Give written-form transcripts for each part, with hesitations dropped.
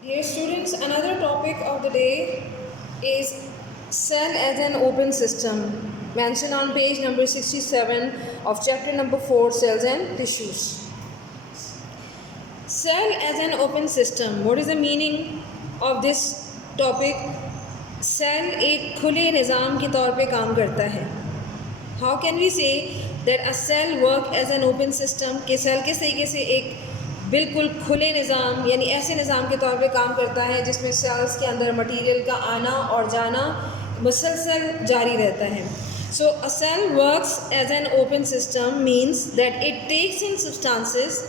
Dear students, another topic of the day is cell as an open system, mentioned on page number 67 of chapter number 4, cells and tissues. Cell as an open system. What is the meaning of this topic? Cell एक खुले निज़ाम के तौर पे काम करता है. How can we say that a cell work as an open system? कि सेल किस तरीके से एक बिल्कुल खुले निज़ाम यानी ऐसे निज़ाम के तौर पे काम करता है जिसमें सेल्स के अंदर मटेरियल का आना और जाना मुसलसल जारी रहता है. So a cell works as an open system means that it takes in substances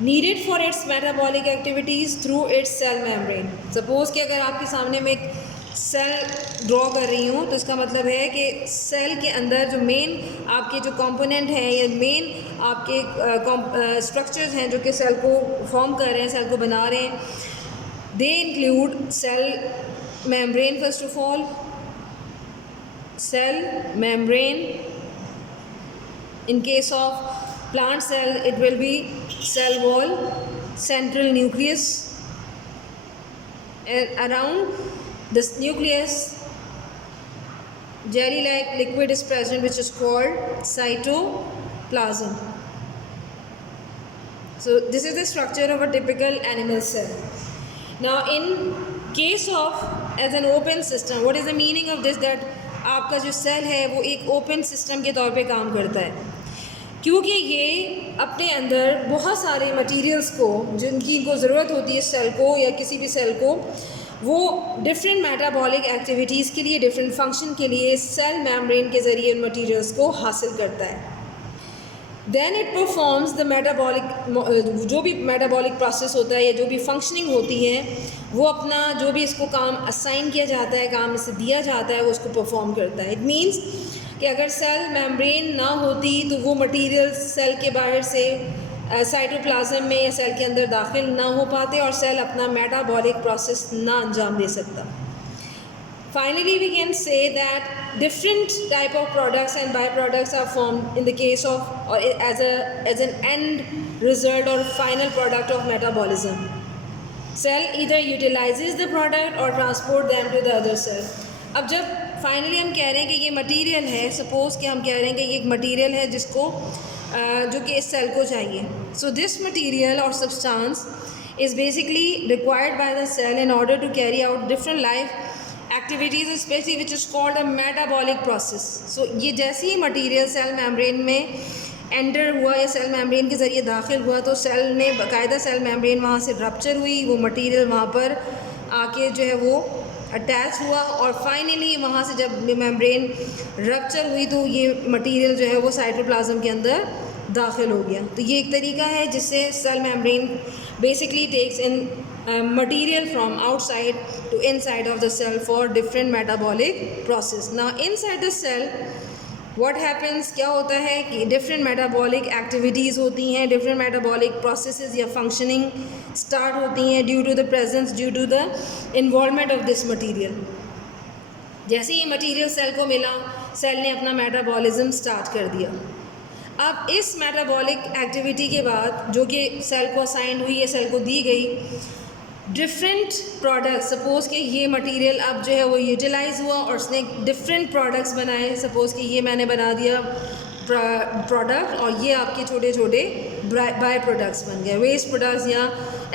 needed for its metabolic activities through its cell membrane. Suppose कि अगर आपके सामने में एक सेल ड्रॉ कर रही हूँ तो इसका मतलब है कि सेल के अंदर जो मेन आपके जो कंपोनेंट हैं या मेन आपके स्ट्रक्चर्स हैं जो कि सेल को फॉर्म कर रहे हैं, सेल को बना रहे हैं, they include cell membrane. First of all cell membrane. In case of plant cell it will be cell wall, central nucleus, and around this nucleus jelly like liquid is present which is called cytoplasm. So this is the structure of a typical animal cell. Now in case of as an open system, what is the meaning of this? That आपका जो सेल है वो एक open system के तौर पे काम करता है क्योंकि ये अपने अंदर बहुत सारे मटेरियल्स को जिनकी इनको ज़रूरत होती है सेल को या किसी भी सेल को, वो डिफरेंट मेटाबॉलिक एक्टिविटीज़ के लिए, डिफरेंट फंक्शन के लिए सेल मेम्ब्रेन के ज़रिए उन मटेरियल्स को हासिल करता है. Then it performs the metabolic, जो भी मेटाबॉलिक प्रोसेस होता है या जो भी फंक्शनिंग होती है वो अपना जो भी इसको काम असाइन किया जाता है, काम इसे दिया जाता है, वो उसको परफॉर्म करता है. इट मीन्स कि अगर सेल मेम्ब्रेन ना होती तो वो मटेरियल सेल के बाहर से साइटोप्लाज्म में या सेल के अंदर दाखिल ना हो पाते और सेल अपना मेटाबॉलिक प्रोसेस ना अंजाम दे सकता. Finally we can say that different type of products and by products are formed in the case of और एज एन एंड रिजल्ट और final product of metabolism. Cell either utilizes the product और transport them to the other cell. अब जब फाइनली हम कह रहे हैं कि ये मटेरियल है, सपोज़ कि हम कह रहे हैं कि ये एक मटेरियल है जिसको जो कि इस सेल को चाहिए. सो दिस मटेरियल और substance is basically required by the cell in order to carry out different life activities specially which is called a metabolic process. So ये जैसे ही मटेरियल सेल मेम्ब्रेन में एंटर हुआ या cell membrane के ज़रिए दाखिल हुआ तो सेल ने बाकायदा सेल मेम्ब्रेन वहाँ से रप्चर हुई, वो मटेरियल वहाँ पर आके जो है वो अटैच हुआ और फाइनली वहाँ से जब मेम्ब्रेन रप्चर हुई तो ये मटेरियल जो है वो साइटोप्लाज्म के अंदर दाखिल हो गया. तो ये एक तरीका है जिससे cell membrane basically takes in material from outside to inside of the cell for different metabolic process. Now inside the cell what happens, क्या होता है कि डिफरेंट मेटाबॉलिक एक्टिविटीज़ होती हैं, डिफरेंट मेटाबॉलिक प्रोसेसेस या फंक्शनिंग स्टार्ट होती हैं due to the presence, due to the involvement of this material. जैसे ये मटेरियल सेल को मिला, सेल ने अपना मेटाबॉलिज्म स्टार्ट कर दिया. अब इस मेटाबॉलिक एक्टिविटी के बाद जो कि सेल को असाइन हुई या सेल को दी गई डिफरेंट प्रोडक्ट्स, सपोज़ कि ये मटेरियल अब जो है वो यूटिलाइज़ हुआ और उसने डिफरेंट प्रोडक्ट्स बनाए. सपोज़ कि ये मैंने बना दिया प्रोडक्ट और ये आपके छोटे छोटे बाय प्रोडक्ट्स बन गए, वेस्ट प्रोडक्ट्स या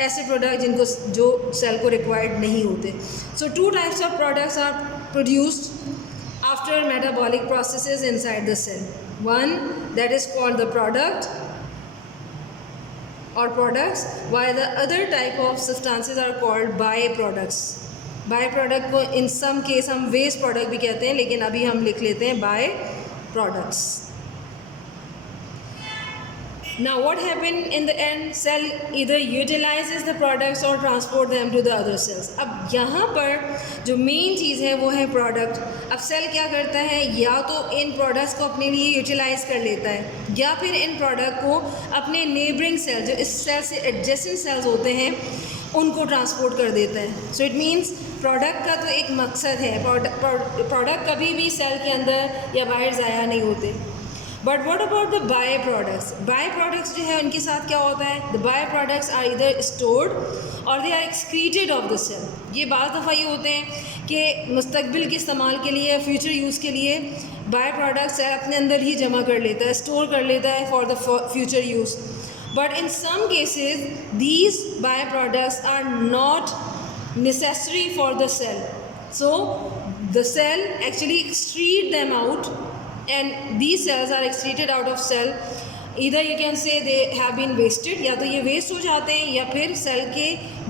ऐसे प्रोडक्ट जिनको जो सेल को रिक्वायर्ड नहीं होते. So two types of products are produced after metabolic processes inside the cell. One that is called the product or products, while the other type of substances are called byproducts. Byproduct को in some case हम waste product भी कहते हैं, लेकिन अभी हम लिख लेते हैं byproducts. Now what happened in the end? Cell either utilizes the products or transport them to the other cells. अब यहाँ पर जो मेन चीज़ है वो है प्रोडक्ट. अब सेल क्या करता है, या तो इन प्रोडक्ट्स को अपने लिए यूटिलाइज़ कर लेता है या फिर इन प्रोडक्ट को अपने नेबरिंग सेल जो इस सेल से एडजेसेंट सेल्स होते हैं उनको ट्रांसपोर्ट कर देता है. सो इट मीन्स प्रोडक्ट का तो एक मकसद है, प्रोडक्ट कभी भी सेल के अंदर या बाहर ज़ाया नहीं होते, but what about the by products? By products जो है उनके साथ क्या होता है? द बाय प्रोडक्ट्स आर इधर स्टोर्ड और they are excreted of the cell. ये बाज़ दफ़ा ये होते हैं कि मुस्तकबिल के इस्तेमाल के लिए, फ्यूचर यूज़ के लिए बाय प्रोडक्ट्स अपने अंदर ही जमा कर लेता है, स्टोर कर लेता है for the future use. But in some cases these by products are not necessary for the cell, so the cell actually excrete them out, and these cells are excreted out of cell. Either you can say they have been wasted, या तो ये वेस्ट हो जाते हैं या फिर सेल के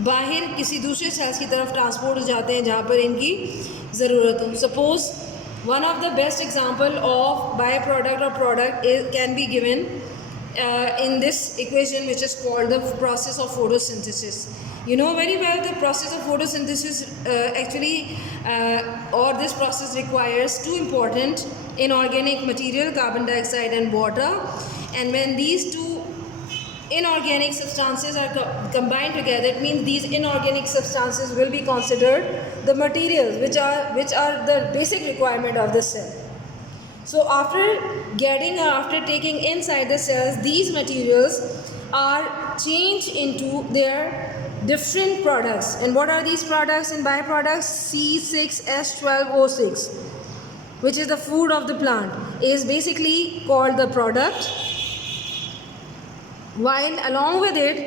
बाहर किसी दूसरे सेल्स की तरफ ट्रांसपोर्ट हो जाते हैं जहाँ पर इनकी ज़रूरत हो। Suppose one of the best example of by product और product can be given in this equation, which is called the process of photosynthesis. You know very well the process of photosynthesis or this process requires two important inorganic material, carbon dioxide and water, and when these two inorganic substances are combined together, it means these inorganic substances will be considered the materials which are the basic requirement of the cell. So after taking inside the cells, these materials are changed into their different products. And what are these products and byproducts? C6H12O6, which is the food of the plant, is basically called the product, while along with it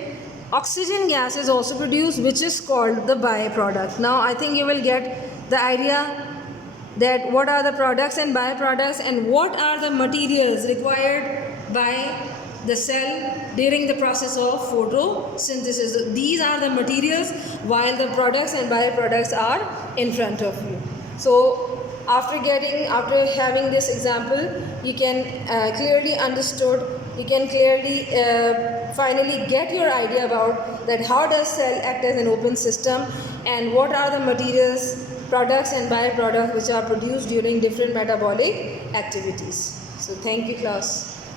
oxygen gas is also produced, which is called the byproduct. Now I think you will get the idea that what are the products and byproducts and what are the materials required by the cell during the process of photosynthesis. These are the materials, while the products and byproducts are in front of you. So after having this example, you can finally get your idea about that how does cell act as an open system and what are the materials, products and byproducts which are produced during different metabolic activities. So thank you, class.